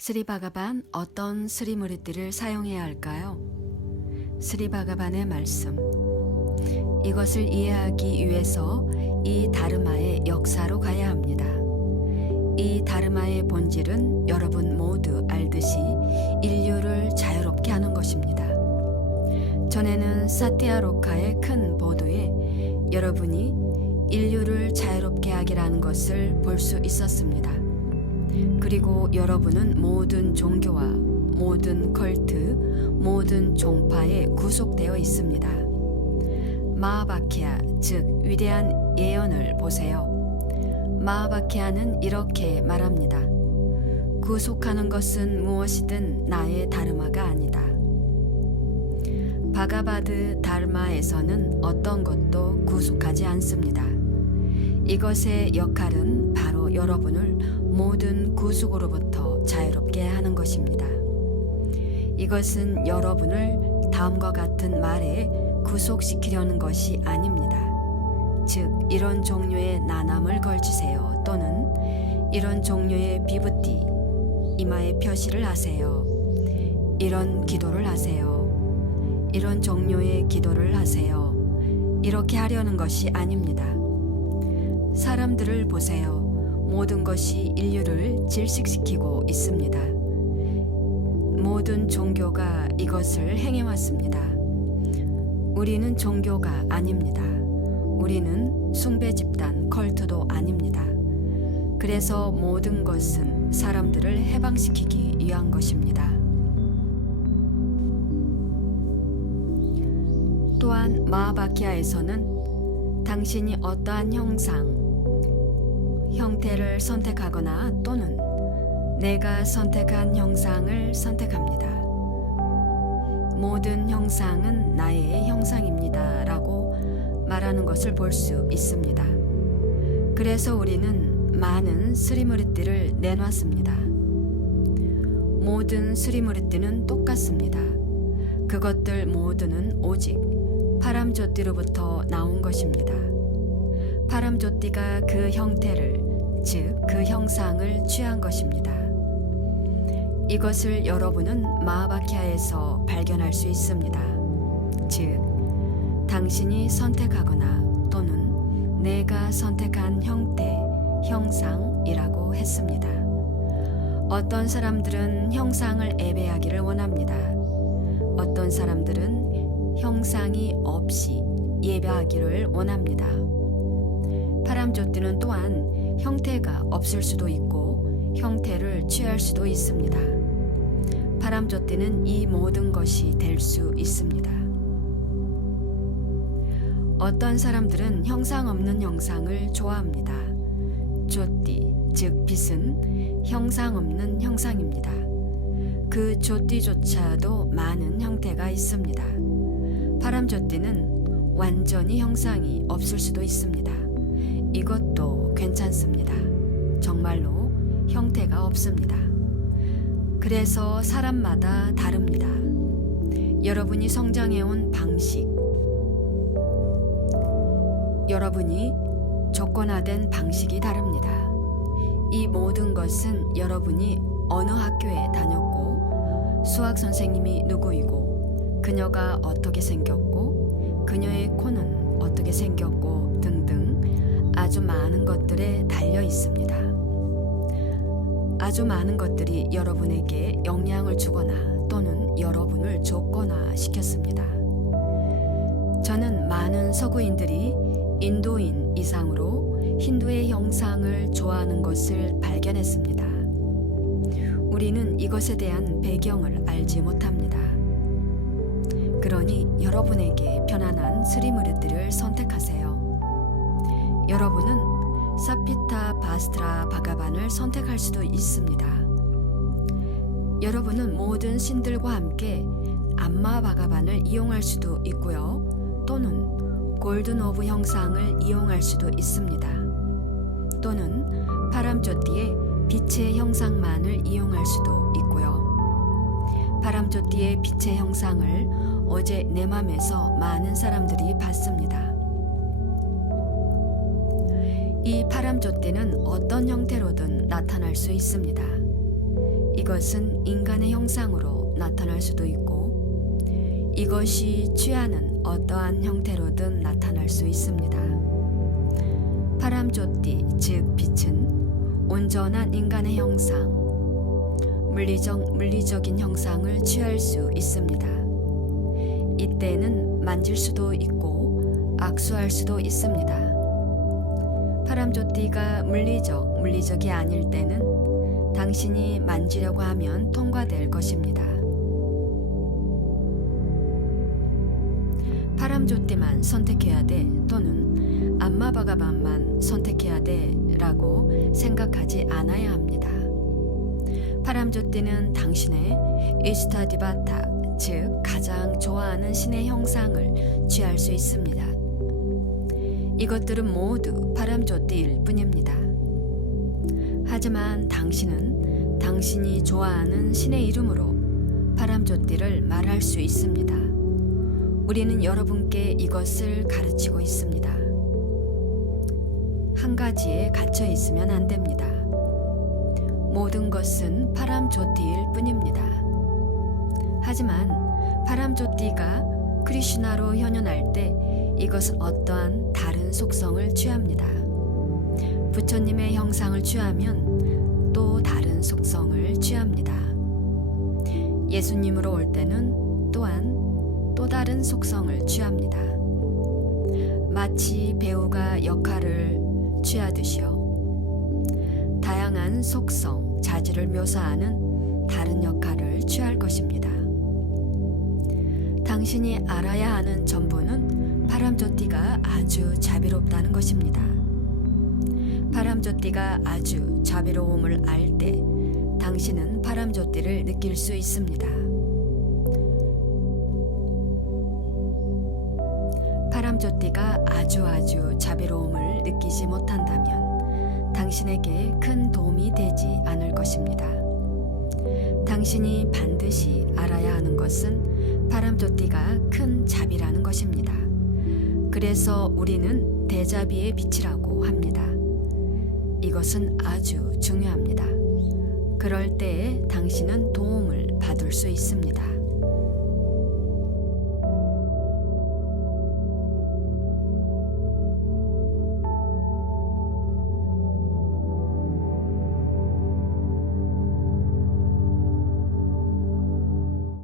스리바가반 어떤 스리무리띠를 사용해야 할까요? 스리바가반의 말씀. 이것을 이해하기 위해서 이 다르마의 역사로 가야 합니다. 이 다르마의 본질은 여러분 모두 알듯이 인류를 자유롭게 하는 것입니다. 전에는 사티아로카의 큰 보도에 여러분이 인류를 자유롭게 하기라는 것을 볼 수 있었습니다. 그리고 여러분은 모든 종교와 모든 컬트, 모든 종파에 구속되어 있습니다. 마하바키아, 즉 위대한 예언을 보세요. 마하바키아는 이렇게 말합니다. 구속하는 것은 무엇이든 나의 다르마가 아니다. 바가바드 다르마에서는 어떤 것도 구속하지 않습니다. 이것의 역할은 바로 여러분을 모든 구속으로부터 자유롭게 하는 것입니다. 이것은 여러분을 다음과 같은 말에 구속시키려는 것이 아닙니다. 즉, 이런 종류의 나남을 걸치세요. 또는 이런 종류의 비부띠, 이마에 표시를 하세요. 이런 기도를 하세요. 이런 종류의 기도를 하세요. 이렇게 하려는 것이 아닙니다. 사람들을 보세요. 모든 것이 인류를 질식시키고 있습니다. 모든 종교가 이것을 행해왔습니다. 우리는 종교가 아닙니다. 우리는 숭배 집단 컬트도 아닙니다. 그래서 모든 것은 사람들을 해방시키기 위한 것입니다. 또한 마하바키아에서는 당신이 어떠한 형상, 형태를 선택하거나 또는 내가 선택한 형상을 선택합니다. 모든 형상은 나의 형상입니다. 라고 말하는 것을 볼 수 있습니다. 그래서 우리는 많은 스리무리띠를 내놨습니다. 모든 스리무리띠는 똑같습니다. 그것들 모두는 오직 파람조띠로부터 나온 것입니다. 파람조띠가 그 형태를, 즉 그 형상을 취한 것입니다. 이것을 여러분은 마하바키아에서 발견할 수 있습니다. 즉, 당신이 선택하거나 또는 내가 선택한 형태, 형상이라고 했습니다. 어떤 사람들은 형상을 애배하기를 원합니다. 어떤 사람들은 형상이 없이 예배하기를 원합니다. 파람조띠는 또한 형태가 없을 수도 있고 형태를 취할 수도 있습니다. 파람조띠는 이 모든 것이 될 수 있습니다. 어떤 사람들은 형상 없는 형상을 좋아합니다. 조띠, 즉 빛은 형상 없는 형상입니다. 그 조띠조차도 많은 형태가 있습니다. 파람조띠는 완전히 형상이 없을 수도 있습니다. 이것도 괜찮습니다. 정말로 형태가 없습니다. 그래서 사람마다 다릅니다. 여러분이 성장해온 방식, 여러분이 조건화된 방식이 다릅니다. 이 모든 것은 여러분이 어느 학교에 다녔고, 수학 선생님이 누구이고, 그녀가 어떻게 생겼고, 그녀의 코는 어떻게 생겼고 아주 많은 것들에 달려 있습니다. 아주 많은 것들이 여러분에게 영향을 주거나 또는 여러분을 조건화 시켰습니다. 저는 많은 서구인들이 인도인 이상으로 힌두의 형상을 좋아하는 것을 발견했습니다. 우리는 이것에 대한 배경을 알지 못합니다. 그러니 여러분에게 편안한 스리무르트를 선택하세요. 여러분은 사피타 바스트라 바가반을 선택할 수도 있습니다. 여러분은 모든 신들과 함께 안마 바가반을 이용할 수도 있고요. 또는 골든 오브 형상을 이용할 수도 있습니다. 또는 파람조띠의 빛의 형상만을 이용할 수도 있고요. 파람조띠의 빛의 형상을 어제 내 맘에서 많은 사람들이 봤습니다. 이 파람조띠는 어떤 형태로든 나타날 수 있습니다. 이것은 인간의 형상으로 나타날 수도 있고 이것이 취하는 어떠한 형태로든 나타날 수 있습니다. 파람조띠 즉 빛은 온전한 인간의 형상, 물리적 물리적인 형상을 취할 수 있습니다. 이때는 만질 수도 있고 악수할 수도 있습니다. 파람조띠가 물리적 물리적이 아닐 때는 당신이 만지려고 하면 통과될 것입니다. 파람조띠만 선택해야 돼 또는 안마바가반만 선택해야 돼 라고 생각하지 않아야 합니다. 파람조띠는 당신의 이스타디바타 즉 가장 좋아하는 신의 형상을 취할 수 있습니다. 이것들은 모두 파람조띠일 뿐입니다. 하지만 당신은 당신이 좋아하는 신의 이름으로 파람조띠를 말할 수 있습니다. 우리는 여러분께 이것을 가르치고 있습니다. 한 가지에 갇혀 있으면 안 됩니다. 모든 것은 파람조띠일 뿐입니다. 하지만 파람조띠가 크리슈나로 현현할 때 이것은 어떠한 다른 속성을 취합니다. 부처님의 형상을 취하면 또 다른 속성을 취합니다. 예수님으로 올 때는 또한 또 다른 속성을 취합니다. 마치 배우가 역할을 취하듯이요. 다양한 속성, 자질을 묘사하는 다른 역할을 취할 것입니다. 당신이 알아야 하는 전부는 파람조띠가 아주 자비롭다는 것입니다. 파람조띠가 아주 자비로움을 알 때 당신은 파람조띠를 느낄 수 있습니다. 파람조띠가 아주 아주 자비로움을 느끼지 못한다면 당신에게 큰 도움이 되지 않을 것입니다. 당신이 반드시 알아야 하는 것은 파람조띠가 큰 자비라는 것입니다. 그래서 우리는 대자비의 빛이라고 합니다. 이것은 아주 중요합니다. 그럴 때에 당신은 도움을 받을 수 있습니다.